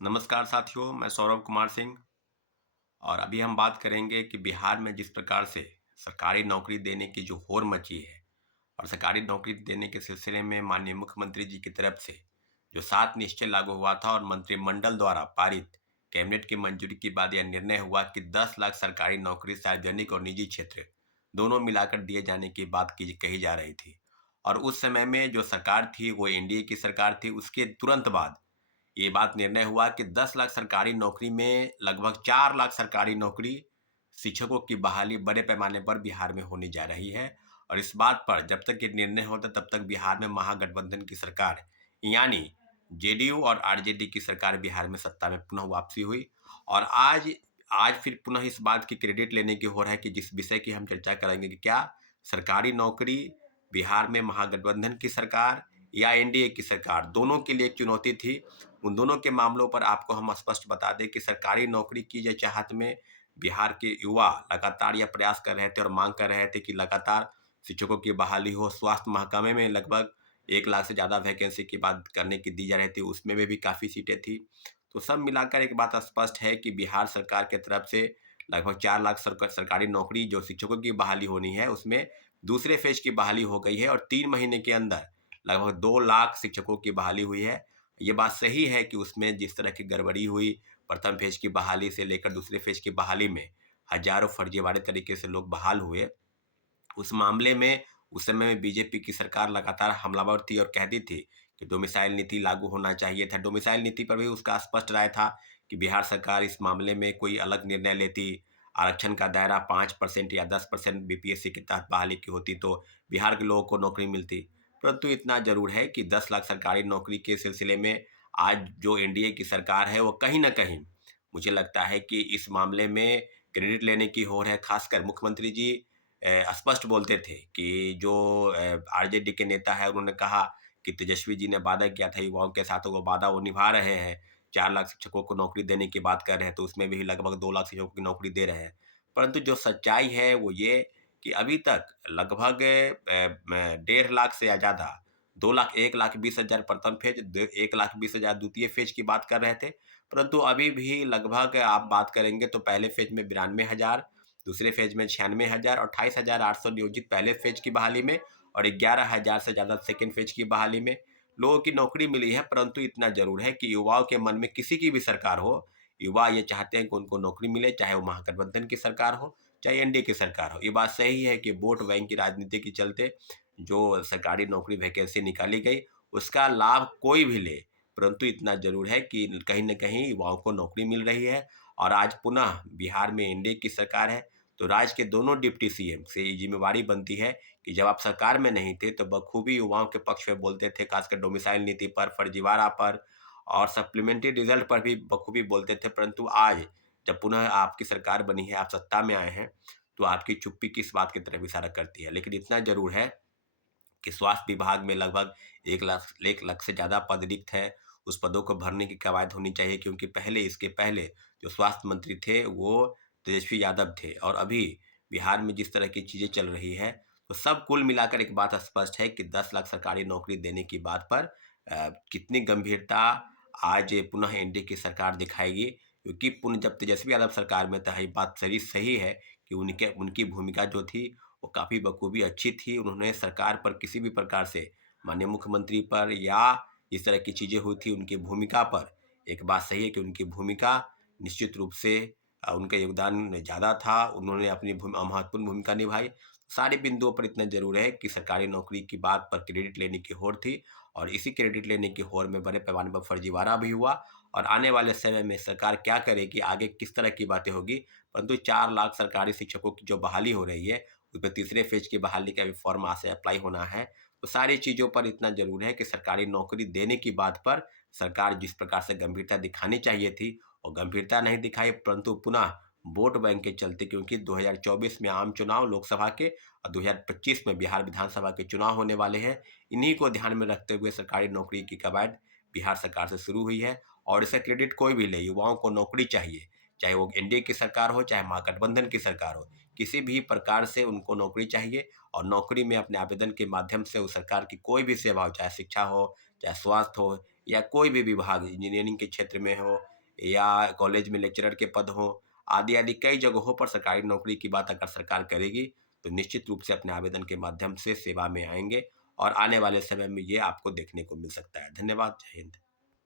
नमस्कार साथियों, मैं सौरभ कुमार सिंह और अभी हम बात करेंगे कि बिहार में जिस प्रकार से सरकारी नौकरी देने की जो होड़ मची है और सरकारी नौकरी देने के सिलसिले में माननीय मुख्यमंत्री जी की तरफ से जो 7 निश्चय लागू हुआ था और मंत्रिमंडल द्वारा पारित कैबिनेट की मंजूरी के बाद यह निर्णय हुआ कि 10 लाख सरकारी नौकरी सार्वजनिक और निजी क्षेत्र दोनों मिलाकर दिए जाने की बात की कही जा रही थी। और उस समय में जो सरकार थी वो एनडीए की सरकार थी। उसके तुरंत बाद ये बात निर्णय हुआ कि 10 लाख सरकारी नौकरी में लगभग 4 लाख सरकारी नौकरी शिक्षकों की बहाली बड़े पैमाने पर बिहार में होने जा रही है। और इस बात पर जब तक ये निर्णय होता तब तक बिहार में महागठबंधन की सरकार यानी जेडीयू और आरजेडी की सरकार बिहार में सत्ता में पुनः वापसी हुई। और आज आज फिर पुनः इस बात की क्रेडिट लेने की हो रहा है कि जिस विषय की हम चर्चा करेंगे कि क्या सरकारी नौकरी बिहार में महागठबंधन की सरकार या एनडीए की सरकार दोनों के लिए एक चुनौती थी। उन दोनों के मामलों पर आपको हम स्पष्ट बता दें कि सरकारी नौकरी की जो चाहत में बिहार के युवा लगातार यह प्रयास कर रहे थे और मांग कर रहे थे कि लगातार शिक्षकों की बहाली हो। स्वास्थ्य महकमे में लगभग 1 लाख से ज़्यादा वैकेंसी की बात करने की दी जा रही थी, उसमें भी काफ़ी सीटें थी। तो सब मिलाकर एक बात स्पष्ट है कि बिहार सरकार की तरफ से लगभग 4 लाख सरकारी नौकरी जो शिक्षकों की बहाली होनी है, उसमें दूसरे फेज की बहाली हो गई है और 3 महीने के अंदर लगभग 2 लाख शिक्षकों की बहाली हुई है। ये बात सही है कि उसमें जिस तरह की गड़बड़ी हुई, प्रथम फेज की बहाली से लेकर दूसरे फेज की बहाली में हज़ारों फर्जीवाड़े तरीके से लोग बहाल हुए। उस मामले में उस समय में बीजेपी की सरकार लगातार हमलावर थी और कहती थी कि डोमिसाइल नीति लागू होना चाहिए था। डोमिसाइल नीति पर भी उसका स्पष्ट राय था कि बिहार सरकार इस मामले में कोई अलग निर्णय लेती, आरक्षण का दायरा 5% या 10% बीपीएससी के तहत बहाली की होती तो बिहार के लोगों को नौकरी मिलती। परंतु इतना ज़रूर है कि 10 लाख सरकारी नौकरी के सिलसिले में आज जो एनडीए की सरकार है वो कहीं न कहीं मुझे लगता है कि इस मामले में क्रेडिट लेने की होड़ है। ख़ासकर मुख्यमंत्री जी स्पष्ट बोलते थे कि जो आरजेडी के नेता है उन्होंने कहा कि तेजस्वी जी ने वादा किया था युवाओं के साथ, वो वादा वो निभा रहे हैं। 4 लाख शिक्षकों को नौकरी देने की बात कर रहे हैं, तो उसमें भी लगभग 2 लाख शिक्षकों की नौकरी दे रहे हैं। परंतु जो सच्चाई है वो ये कि अभी तक लगभग 1.5 लाख से या ज़्यादा 2 लाख 1 लाख 20 हज़ार प्रथम फ़ेज़, द 1 लाख 20 हज़ार द्वितीय फ़ेज़ की बात कर रहे थे। परंतु अभी भी लगभग आप बात करेंगे तो पहले फ़ेज़ में 92,000, दूसरे फ़ेज़ में 96,000 और 28,800 नियोजित पहले फ़ेज़ की बहाली में और 11,000 से ज़्यादा सेकंड फ़ेज़ की बहाली में लोगों की नौकरी मिली है। परंतु इतना ज़रूर है कि युवाओं के मन में किसी की भी सरकार हो, युवा ये चाहते हैं कि उनको नौकरी मिले, चाहे वो महागठबंधन की सरकार हो, चाहे एनडीए की सरकार हो। ये बात सही है कि वोट बैंक की राजनीति के चलते जो सरकारी नौकरी वैकेंसी निकाली गई, उसका लाभ कोई भी ले, परंतु इतना ज़रूर है कि कहीं न कहीं युवाओं को नौकरी मिल रही है। और आज पुनः बिहार में एनडीए की सरकार है, तो राज्य के दोनों डिप्टी सीएम से ये ज़िम्मेवारी बनती है कि जब आप सरकार में नहीं थे, तो बखूबी युवाओं के पक्ष में बोलते थे, खासकर डोमिसाइल नीति पर, फर्जीवाड़ा पर और सप्लीमेंट्री रिज़ल्ट पर भी बखूबी बोलते थे। परंतु आज जब पुनः आपकी सरकार बनी है, आप सत्ता में आए हैं, तो आपकी चुप्पी किस बात की तरफ इशारा करती है। लेकिन इतना ज़रूर है कि स्वास्थ्य विभाग में लगभग 1 लाख से ज़्यादा पद रिक्त हैं। उस पदों को भरने की कवायद होनी चाहिए, क्योंकि इसके पहले जो स्वास्थ्य मंत्री थे वो तेजस्वी यादव थे। और अभी बिहार में जिस तरह की चीज़ें चल रही हैं, तो सब कुल मिलाकर एक बात स्पष्ट है कि 10 लाख सरकारी नौकरी देने की बात पर कितनी गंभीरता आज पुनः एनडीए की सरकार दिखाएगी। क्योंकि पुनः जब तेजस्वी यादव सरकार में था, ये बात सही सही है कि उनके उनकी भूमिका जो थी वो काफ़ी बखूबी अच्छी थी। उन्होंने सरकार पर किसी भी प्रकार से माननीय मुख्यमंत्री पर या इस तरह की चीज़ें हुई थी उनकी भूमिका पर, एक बात सही है कि उनकी भूमिका निश्चित रूप से उनका योगदान ज़्यादा था। उन्होंने अपनी महत्वपूर्ण भूमिका निभाई। सारे बिंदुओं पर इतना ज़रूर है कि सरकारी नौकरी की बात पर क्रेडिट लेने की होड़ थी और इसी क्रेडिट लेने की होड़ में बड़े पैमाने पर फर्जीवाड़ा भी हुआ। और आने वाले समय में सरकार क्या करेगी, आगे किस तरह की बातें होगी, परंतु 4 लाख सरकारी शिक्षकों की जो बहाली हो रही है, उसमें तीसरे फेज की बहाली का भी फॉर्म आज से अप्लाई होना है। तो सारी चीज़ों पर इतना ज़रूर है कि सरकारी नौकरी देने की बात पर सरकार जिस प्रकार से गंभीरता दिखानी चाहिए थी, वो गंभीरता नहीं दिखाई, परंतु पुनः वोट बैंक के चलते, क्योंकि 2024 में आम चुनाव लोकसभा के और 2025 में बिहार विधानसभा के चुनाव होने वाले हैं। इन्हीं को ध्यान में रखते हुए सरकारी नौकरी की कवायद बिहार सरकार से शुरू हुई है। और इसका क्रेडिट कोई भी ले, युवाओं को नौकरी चाहिए, चाहे वो एनडीए की सरकार हो, चाहे महागठबंधन की सरकार हो, किसी भी प्रकार से उनको नौकरी चाहिए। और नौकरी में अपने आवेदन के माध्यम से उस सरकार की कोई भी सेवा हो, चाहे शिक्षा हो, चाहे स्वास्थ्य हो या कोई भी विभाग इंजीनियरिंग के क्षेत्र में हो या कॉलेज में लेक्चरर के पद हो, आदि आदि कई जगहों पर सरकारी नौकरी की बात अगर सरकार करेगी तो निश्चित रूप से अपने आवेदन के माध्यम से सेवा में आएंगे और आने वाले समय में ये आपको देखने को मिल सकता है। धन्यवाद। जय हिंद।